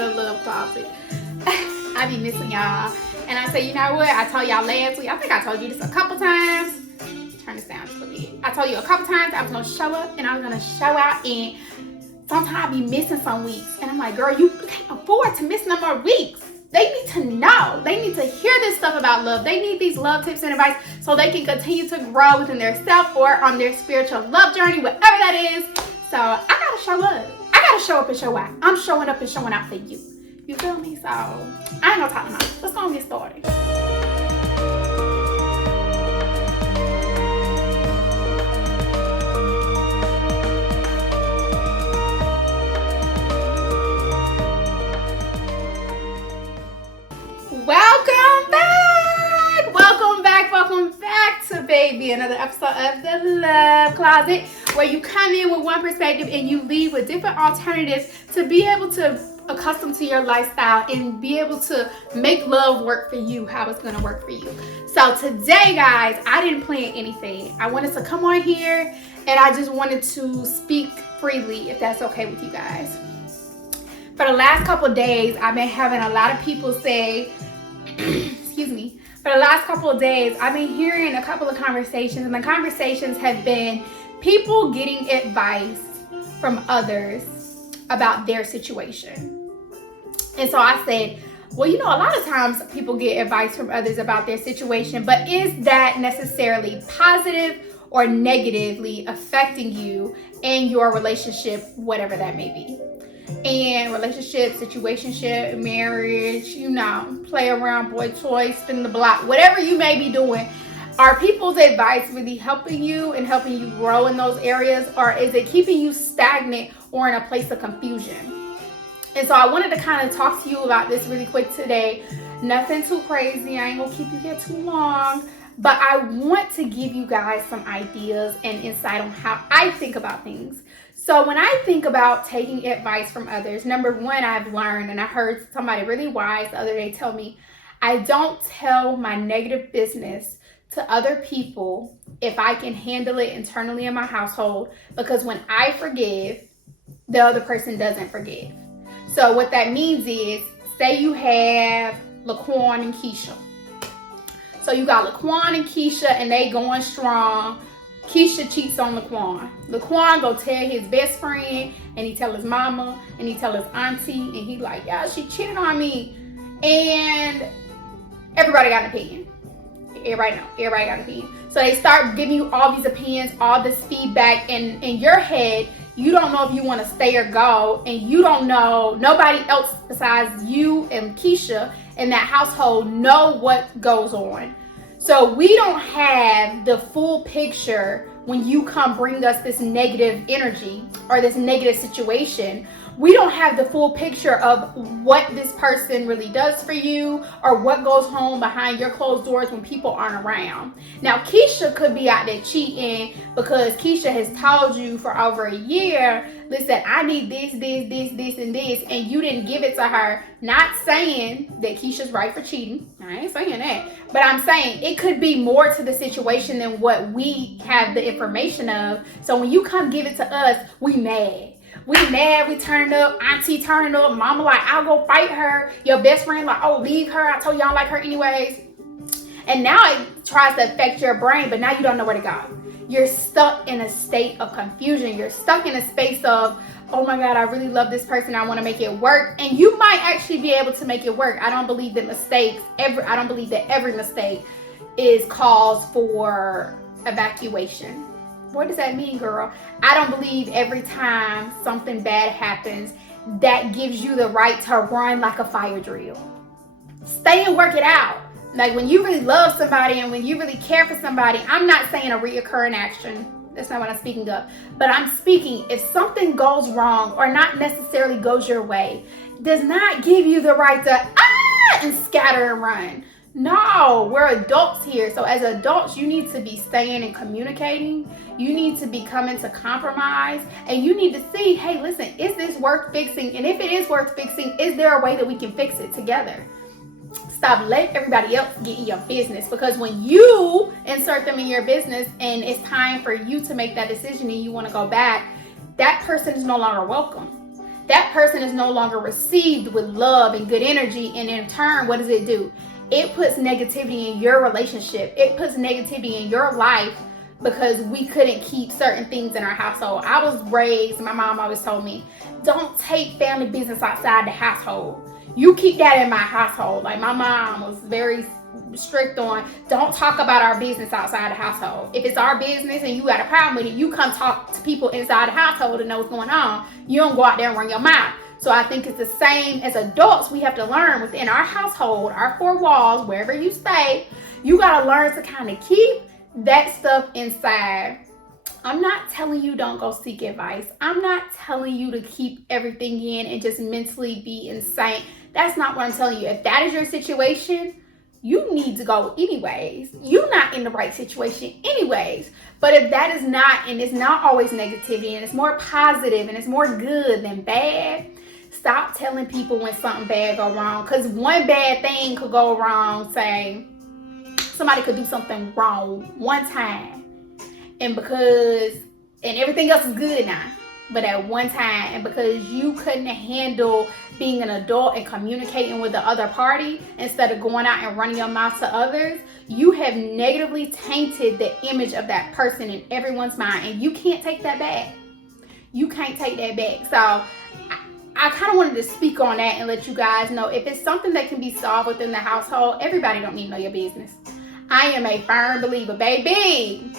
another love closet. I be missing y'all. And I say, you know what? I told y'all last week, I think I told you this a couple times. Turn this down just a bit. I told you a couple times I was gonna show up and I was gonna show out, and sometimes I be missing some weeks. And I'm like, girl, you can't afford to miss no more weeks. They need to know. They need to hear this stuff about love. They need these love tips and advice so they can continue to grow within their self or on their spiritual love journey, whatever that is. So I gotta show up. I gotta show up and show out. I'm showing up and showing out for you. You feel me? So I ain't gonna talk much. Let's go and get started. Welcome back to baby, another episode of the Love Closet, where you come in with one perspective and you leave with different alternatives to be able to accustom to your lifestyle and be able to make love work for you how it's going to work for you. So today, guys, I didn't plan anything. I wanted to come on here and I just wanted to speak freely, if that's okay with you guys. For the last couple of days, I've been having a lot of people say, excuse me, for the last couple of days, I've been hearing a couple of conversations, and the conversations have been people getting advice from others about their situation. And so I said, well, you know, a lot of times people get advice from others about their situation, but is that necessarily positive or negatively affecting you and your relationship, whatever that may be? And relationship, situationship, marriage, you know, play around, boy toy, spin the block, whatever you may be doing, are people's advice really helping you and helping you grow in those areas, or is it keeping you stagnant or in a place of confusion? And so I wanted to kind of talk to you about this really quick today. Nothing too crazy. I ain't gonna keep you here too long, but I want to give you guys some ideas and insight on how I think about things. So when I think about taking advice from others, number one, I've learned, and I heard somebody really wise the other day tell me, I don't tell my negative business to other people if I can handle it internally in my household, because when I forgive, the other person doesn't forgive. So what that means is, say you have Laquan and Keisha. So you got Laquan and Keisha and they going strong. Keisha cheats on Laquan. Laquan go tell his best friend, and he tell his mama, and he tell his auntie, and he like, yeah, she cheated on me. And everybody got an opinion. Everybody got an opinion. So they start giving you all these opinions, all this feedback, and in your head, you don't know if you want to stay or go, and you don't know, nobody else besides you and Keisha in that household know what goes on. So we don't have the full picture when you come bring us this negative energy or this negative situation. We don't have the full picture of what this person really does for you or what goes on behind your closed doors when people aren't around. Now, Keisha could be out there cheating because Keisha has told you for over a year, listen, I need this, and this, and you didn't give it to her. Not saying that Keisha's right for cheating. I ain't saying that. But I'm saying it could be more to the situation than what we have the information of. So when you come give it to us, we mad. We turn up, auntie turning up, mama like, I'll go fight her. Your best friend like, oh, leave her. I told you I don't like her anyways. And now it tries to affect your brain, but now you don't know where to go. You're stuck in a state of confusion. You're stuck in a space of, oh my God, I really love this person. I want to make it work. And you might actually be able to make it work. I don't believe that I don't believe that every mistake is cause for evacuation. What does that mean, girl? I don't believe every time something bad happens, that gives you the right to run like a fire drill. Stay and work it out. Like when you really love somebody and when you really care for somebody, I'm not saying a reoccurring action. That's not what I'm speaking of. But I'm speaking, if something goes wrong or not necessarily goes your way, does not give you the right to and scatter and run. No, we're adults here. So as adults, you need to be staying and communicating. You need to be coming to compromise. And you need to see, hey, listen, is this worth fixing? And if it is worth fixing, is there a way that we can fix it together? Stop letting everybody else get in your business, because when you insert them in your business and it's time for you to make that decision and you want to go back, that person is no longer welcome. that person is no longer received with love and good energy. And in turn, what does it do? It puts negativity in your relationship. It puts negativity in your life because we couldn't keep certain things in our household. I was raised, my mom always told me, don't take family business outside the household. You keep that in my household. Like, my mom was very strict on, don't talk about our business outside the household. If it's our business and you got a problem with it, you come talk to people inside the household and know what's going on. You don't go out there and run your mouth. So I think it's the same as adults. We have to learn within our household, our four walls, wherever you stay, you got to learn to kind of keep that stuff inside. I'm not telling you don't go seek advice. I'm not telling you to keep everything in and just mentally be insane. That's not what I'm telling you. If that is your situation, you need to go anyways. You're not in the right situation anyways. But if that is not, and it's not always negativity, and it's more positive and it's more good than bad, stop telling people when something bad go wrong. Because one bad thing could go wrong. Say somebody could do something wrong one time, and everything else is good now, but at one time, and because you couldn't handle being an adult and communicating with the other party instead of going out and running your mouth to others, you have negatively tainted the image of that person in everyone's mind, and you can't take that back. You can't take that back. So I kind of wanted to speak on that and let you guys know, if it's something that can be solved within the household, everybody don't need to know your business. I am a firm believer, baby.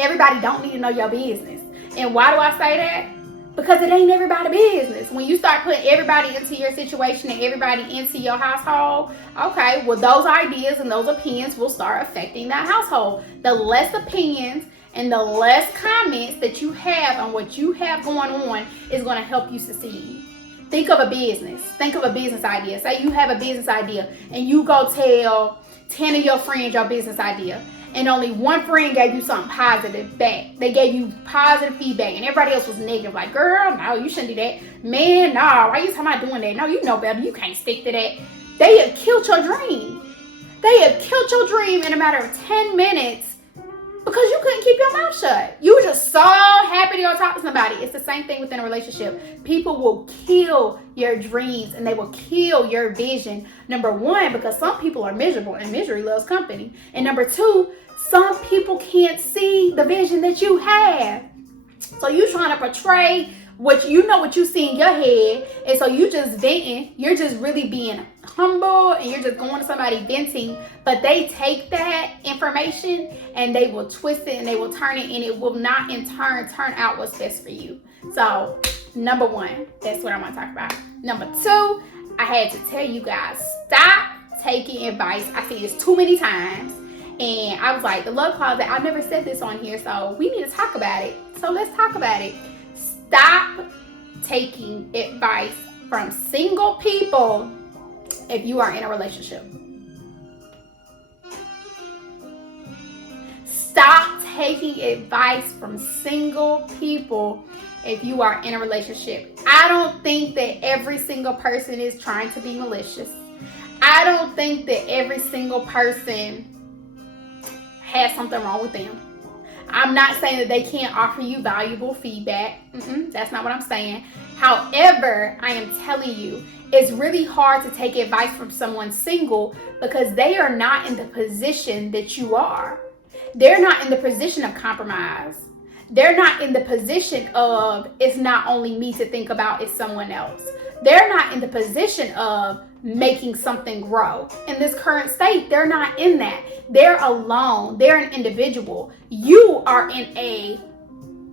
Everybody don't need to know your business. And why do I say that? Because it ain't everybody's business. When you start putting everybody into your situation and everybody into your household, okay, well, those ideas and those opinions will start affecting that household. The less opinions and the less comments that you have on what you have going on is going to help you succeed. Think of a business. Think of a business idea. Say you have a business idea and you go tell 10 of your friends your business idea, and only one friend gave you something positive back. They gave you positive feedback, and everybody else was negative. Like, girl, no, you shouldn't do that. Man, no, why you talking about doing that? No, you know better. You can't stick to that. They have killed your dream. They have killed your dream in a matter of 10 minutes because you couldn't keep your mouth shut. You were just so happy to go talk to somebody. It's the same thing within a relationship. People will kill your dreams and they will kill your vision. Number one, because some people are miserable and misery loves company. And number two, some people can't see the vision that you have. So you trying to portray what you see in your head, and so you just venting. You're just really being humble, and you're just going to somebody venting, but they take that information and they will twist it and they will turn it, and it will not in turn out what's best for you. So number one, that's what I want to talk about. Number two, I had to tell you guys, stop taking advice. I see this too many times, and I was like, the love closet, I never said this on here, so we need to talk about it. So let's talk about it. Stop taking advice from single people if you are in a relationship. Stop taking advice from single people if you are in a relationship. I don't think that every single person is trying to be malicious. I don't think that every single person has something wrong with them. I'm not saying that they can't offer you valuable feedback. That's not what I'm saying. However, I am telling you, it's really hard to take advice from someone single because they are not in the position that you are. They're not in the position of compromise. They're not in the position of, it's not only me to think about, it's someone else. They're not in the position of making something grow. In this current state, they're not in that. They're alone. They're an individual. You are in a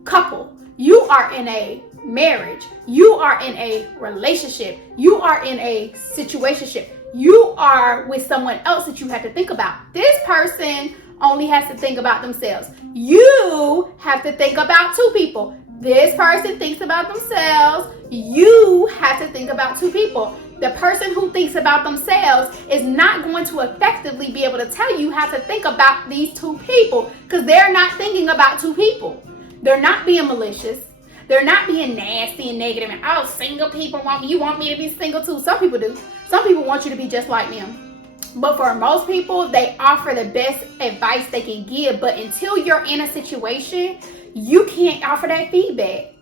couple. You are in a marriage. You are in a relationship. You are in a situationship. You are with someone else that you have to think about. This person only has to think about themselves. You have to think about two people. This person thinks about themselves. You have to think about two people. The person who thinks about themselves is not going to effectively be able to tell you how to think about these two people because they're not thinking about two people. They're not being malicious. They're not being nasty and negative and, oh, single people want me to be single too. Some people do. Some people want you to be just like them. But for most people, they offer the best advice they can give. But until you're in a situation, you can't offer that feedback.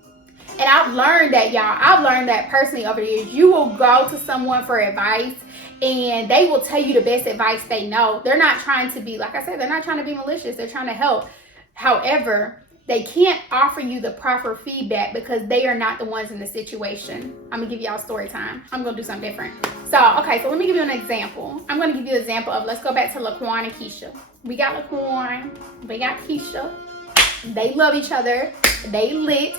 And I've learned that, y'all. I've learned that personally over the years. You will go to someone for advice and they will tell you the best advice they know. They're not trying to be, like I said, they're not trying to be malicious. They're trying to help. However, they can't offer you the proper feedback because they are not the ones in the situation. I'm going to give y'all story time. I'm going to do something different. So let me give you an example. I'm going to give you an example of, let's go back to Laquan and Keisha. We got Laquan. We got Keisha. They love each other. They lit.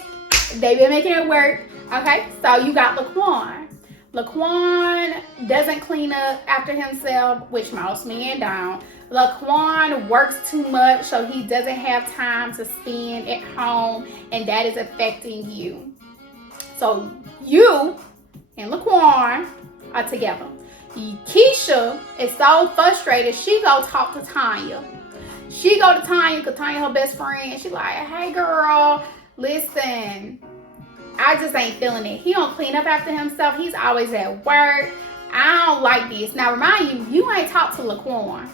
They've been making it work. Okay, so you got Laquan. Laquan doesn't clean up after himself, which most men don't. Laquan works too much, so he doesn't have time to spend at home, and that is affecting you. So you and Laquan are together. Keisha is so frustrated, she go talk to Tanya. She go to Tanya because Tanya her best friend. She like, hey girl, listen, I just ain't feeling it. He don't clean up after himself. He's always at work. I don't like this. Now remind you, you ain't talked to Laquan.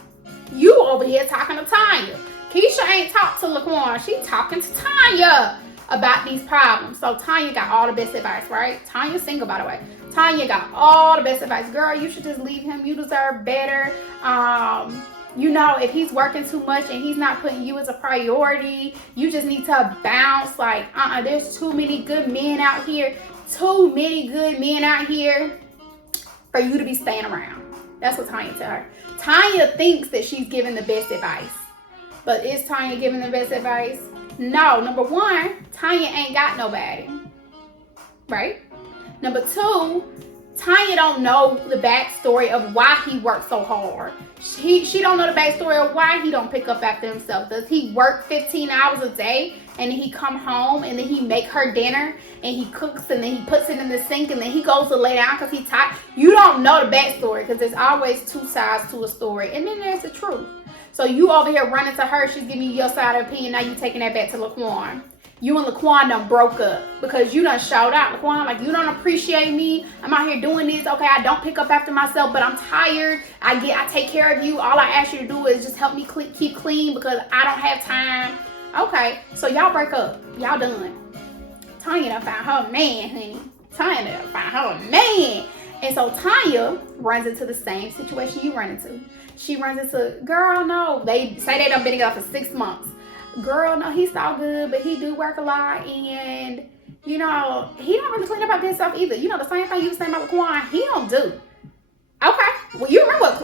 You over here talking to Tanya. Keisha ain't talked to Laquan. She talking to Tanya about these problems. So Tanya got all the best advice, right? Tanya's single, by the way. Tanya got all the best advice. Girl, you should just leave him. You deserve better. You know, if he's working too much and he's not putting you as a priority, you just need to bounce. Like, there's too many good men out here. Too many good men out here for you to be staying around. That's what Tanya tell her. Tanya thinks that she's giving the best advice. But is Tanya giving the best advice? No. Number one, Tanya ain't got nobody. Right? Number two, Tanya don't know the backstory of why he works so hard. She don't know the backstory of why he don't pick up after himself. Does he work 15 hours a day and then he come home and then he make her dinner and he cooks and then he puts it in the sink and then he goes to lay down because he's tired? You don't know the backstory because there's always two sides to a story. And then there's the truth. So you over here running to her, she's giving you your side of the opinion. Now you taking that back to Laquan. You and Laquan done broke up because you done shouted out. Laquan, like, you don't appreciate me. I'm out here doing this. Okay, I don't pick up after myself, but I'm tired. I take care of you. All I ask you to do is just help me keep clean because I don't have time. Okay, so y'all break up. Y'all done. Tanya done found her man, honey. Tanya done found her man. And so Tanya runs into the same situation you run into. She runs into, girl, no. They say they done been together for 6 months. Girl, no, he's so good, but he do work a lot, and you know, he don't really clean up after himself either. You know, the same thing you were saying about Laquan, he don't do. Okay, well, you remember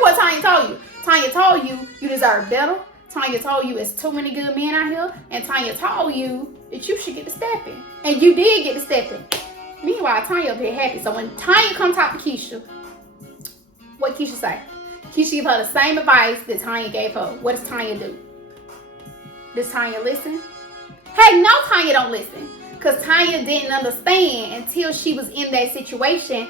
what Tanya told you. Tanya told you you deserve better. Tanya told you it's too many good men out here, and Tanya told you that you should get to stepping, and you did get to stepping. Meanwhile, Tanya up here happy. So when Tanya come talk to Keisha, what Keisha say? Keisha give her the same advice that Tanya gave her. What does Tanya do? Does Tanya listen? Heck no, Tanya don't listen. Because Tanya didn't understand until she was in that situation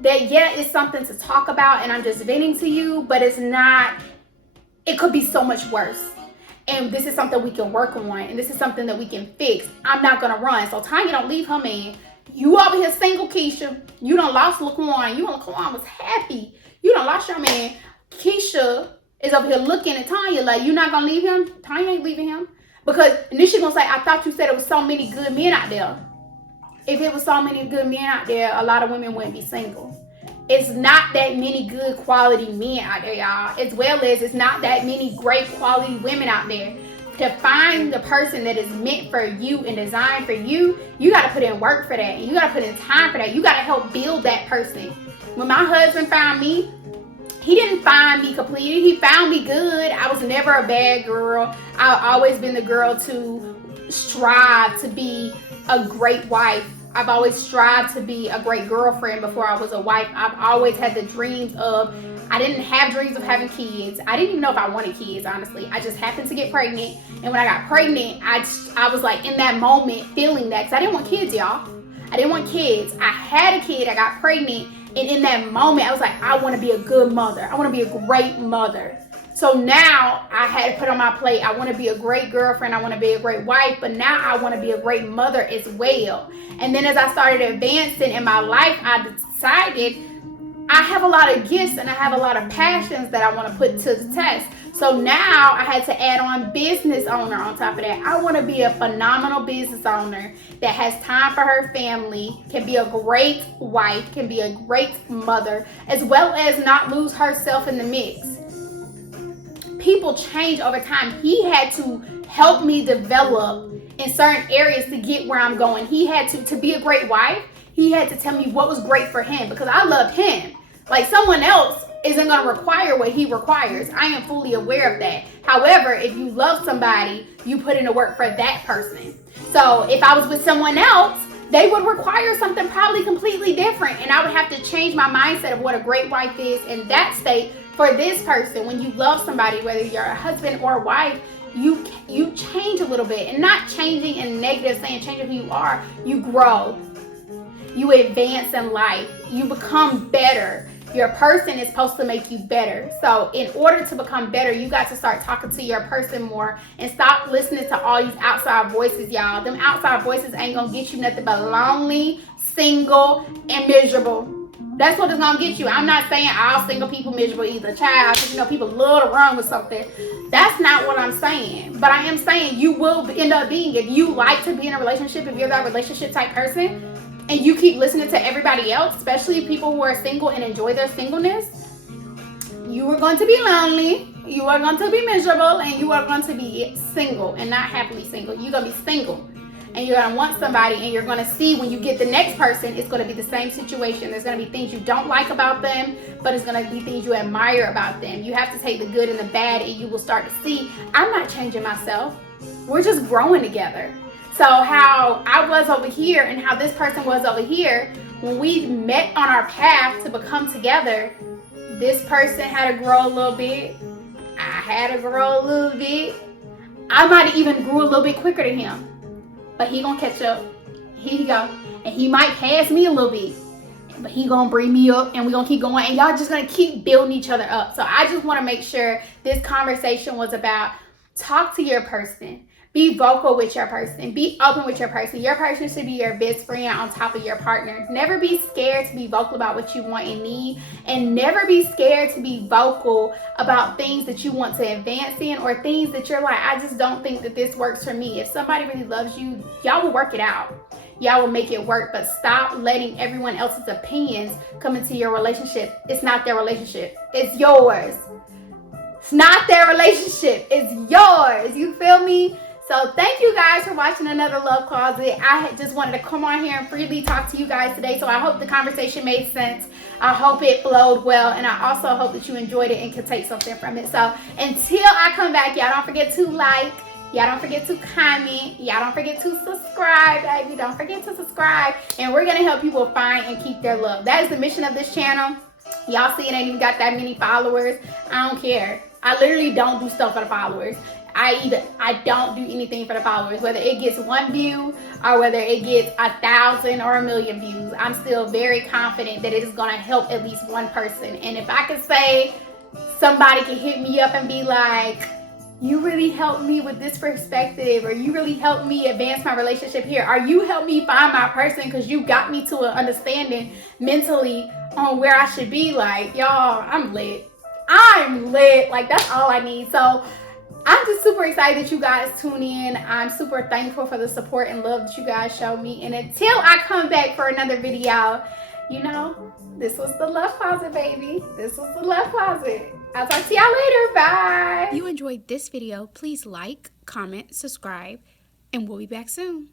that, yeah, it's something to talk about and I'm just venting to you, but it's not, it could be so much worse. And this is something we can work on, and this is something that we can fix. I'm not going to run. So Tanya don't leave her man. You over here single, Keisha. You done lost Laquan. You and Laquan was happy. You done lost your man. Keisha is over here looking at Tanya like, you not gonna leave him? Tanya ain't leaving him. Because, and then she gonna say, I thought you said it was so many good men out there. If it was so many good men out there, a lot of women wouldn't be single. It's not that many good quality men out there, y'all. As well as it's not that many great quality women out there. To find the person that is meant for you and designed for you, you gotta put in work for that. And you gotta put in time for that. You gotta help build that person. When my husband found me, he didn't find me completed. He found me good. I was never a bad girl. I've always been the girl to strive to be a great wife. I've always strived to be a great girlfriend before I was a wife. I've always had the dreams of, I didn't have dreams of having kids. I didn't even know if I wanted kids, honestly. I just happened to get pregnant. And when I got pregnant, I was like in that moment feeling that, because I didn't want kids, y'all. I didn't want kids. I had a kid. I got pregnant. And in that moment, I was like, I want to be a good mother. I want to be a great mother. So now I had to put on my plate, I want to be a great girlfriend. I want to be a great wife. But now I want to be a great mother as well. And then as I started advancing in my life, I decided I have a lot of gifts and I have a lot of passions that I want to put to the test. So now I had to add on business owner on top of that. I want to be a phenomenal business owner that has time for her family, can be a great wife, can be a great mother, as well as not lose herself in the mix. People change over time. He had to help me develop in certain areas to get where I'm going. He had to be a great wife. He had to tell me what was great for him because I love him. Like someone else isn't going to require what he requires. I am fully aware of that. However, if you love somebody, you put in the work for that person. So if I was with someone else, they would require something probably completely different. And I would have to change my mindset of what a great wife is in that state for this person. When you love somebody, whether you're a husband or a wife, you change a little bit. And not changing in negative, saying changing who you are. You grow. You advance in life. You become better. Your person is supposed to make you better. So in order to become better, you got to start talking to your person more and stop listening to all these outside voices, y'all. Them outside voices ain't gonna get you nothing but lonely, single, and miserable. That's what it's gonna get you. I'm not saying all single people miserable either, child, because you know people love to run with something. That's not what I'm saying. But I am saying you will end up being, if you like to be in a relationship, if you're that relationship type person, and you keep listening to everybody else, especially people who are single and enjoy their singleness, you are going to be lonely, you are going to be miserable, and you are going to be single and not happily single. You're going to be single and you're going to want somebody, and you're going to see when you get the next person, it's going to be the same situation. There's going to be things you don't like about them, but it's going to be things you admire about them. You have to take the good and the bad, and you will start to see, I'm not changing myself. We're just growing together. So how I was over here and how this person was over here, when we met on our path to become together, this person had to grow a little bit. I had to grow a little bit. I might have even grew a little bit quicker than him. But he gonna catch up. Here you go. And he might pass me a little bit. But he gonna bring me up, and we gonna keep going. And y'all just gonna keep building each other up. So I just want to make sure this conversation was about talk to your person. Be vocal with your person. Be open with your person. Your person should be your best friend on top of your partner. Never be scared to be vocal about what you want and need. And never be scared to be vocal about things that you want to advance in, or things that you're like, I just don't think that this works for me. If somebody really loves you, y'all will work it out. Y'all will make it work. But stop letting everyone else's opinions come into your relationship. It's not their relationship. It's yours. It's not their relationship. It's yours. You feel me? So thank you guys for watching another Love Closet. I just wanted to come on here and freely talk to you guys today. So I hope the conversation made sense. I hope it flowed well. And I also hope that you enjoyed it and could take something from it. So until I come back, y'all don't forget to like. Y'all don't forget to comment. Y'all don't forget to subscribe, baby. Don't forget to subscribe. And we're going to help people find and keep their love. That is the mission of this channel. Y'all see it ain't even got that many followers. I don't care. I literally don't do stuff for the followers. I don't do anything for the followers, whether it gets 1 view or whether it gets 1,000 or 1,000,000 views. I'm still very confident that it is going to help at least one person. And if I could say somebody can hit me up and be like, you really helped me with this perspective, or you really helped me advance my relationship here, or you helped me find my person because you got me to an understanding mentally on where I should be, like, y'all, I'm lit. I'm lit. Like, that's all I need. So I'm just super excited that you guys tune in. I'm super thankful for the support and love that you guys show me. And until I come back for another video, you know, this was the Love Closet, baby. This was the Love Closet. I'll talk to y'all later. Bye. If you enjoyed this video, please like, comment, subscribe, and we'll be back soon.